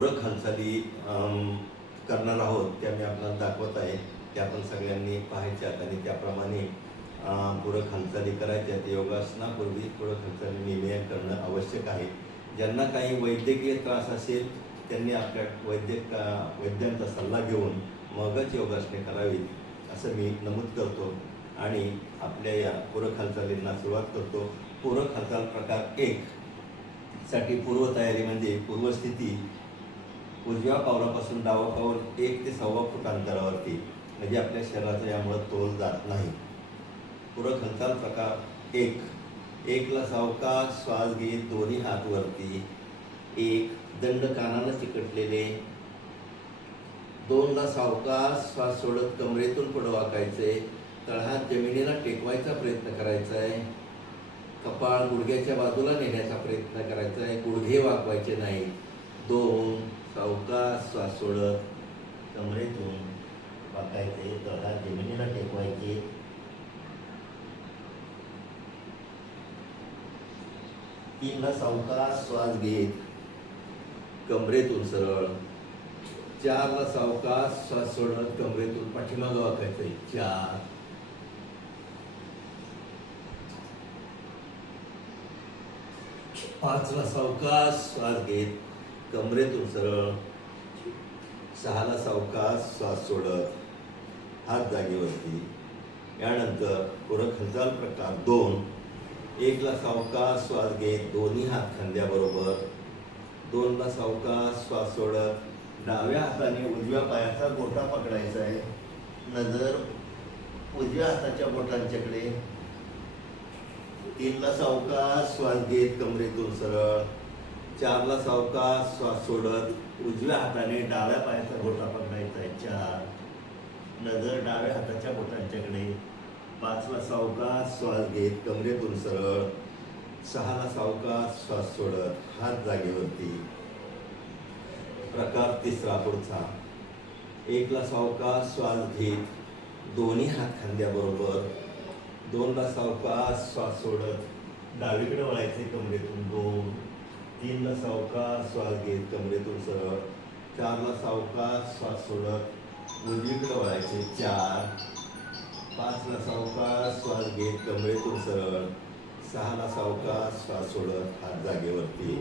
पूरक हालचाली करणार आहोत त्या मी आपल्याला दाखवत आहे. त्या आपण सगळ्यांनी पाहायच्यात आणि त्याप्रमाणे पूरक हालचाली करायच्यात. योगासनापूर्वी पूरक हालचाली नेहमी करणं आवश्यक आहे. ज्यांना काही वैद्यकीय त्रास असेल त्यांनी आपल्या वैद्यांचा सल्ला घेऊन मगच योगासने करावीत असं मी नमूद करतो आणि आपल्या या पूरक हालचालींना सुरुवात करतो. पूरक हालचाल प्रकार 1 साठी पूर्वतयारी म्हणजे पूर्वस्थिती. उजव्या पावलापासून डावा पाऊल 1 ते 1.25 फूट अंतरावरती, म्हणजे आपल्या शरीराचा यामुळे तोल जात नाही. पूरक हालचाल प्रकार 1 ला सावकाश श्वास घेत दोन्ही हात वरती. 1 दंड कानाला चिकटलेले. 2 ला सावकाश श्वास सोडत कमरेतून पुढे वाकायचे. तळहात जमिनीला टेकवायचा प्रयत्न करायचा आहे. कपाळ गुडघ्याच्या बाजूला नेण्याचा प्रयत्न करायचा आहे. गुडघे वाकवायचे नाही. 2 सावकाश श्वास सोडत कमरेतून वाकायचे. तळहात जमिनीला टेकवायचे. 3 ला सावकाश श्वास घेत कमरेतून सरळ. 4 ला सावकाश श्वास सोडत कमरेतून पाठीमागं वाकायचे. 4 5 ला सावकाश श्वास घेत कमरेतून सरळ. 6 ला सावकाश श्वास सोडत हात जागेवरती. यानंतर पूरक हालचाल प्रकार 2 1 ला सावकाश श्वास घेत दोन्ही हात खांद्याबरोबर. 2 ला सावकाश श्वास सोडत डाव्या हाताने उजव्या पायाचा गोटा पकडायचा आहे. नजर उजव्या हाताच्या बोटांच्याकडे. 3 ला सावकाश श्वास घेत कमरेतून सरळ. 4 ला सावकाश श्वास सोडत उजव्या हाताने डाव्या पायाचा गोटा पकडायचा आहे. 4 नजर डाव्या हाताच्या बोटांच्याकडे. 5 ला सावकाश श्वास घेत कमरेतून सरळ. 6 ला सावकाश श्वास सोडत हात जागेवरती. प्रकार 3 पुढचा 1 ला सावकाश श्वास घेत दोन्ही हात खांद्याबरोबर. 2 ला सावकाश श्वास सोडत डावीकडे वळायचे कमरेतून. 2 3 ला सावकाश श्वास घेत कमरेतून सरळ. 4 ला सावकाश श्वास सोडत उजवीकडे वळायचे. 4 5 ला सावकाश श्वास घेत कमरेतून सरळ. 6 ला सावकाश श्वास सोडत हात जागेवरती.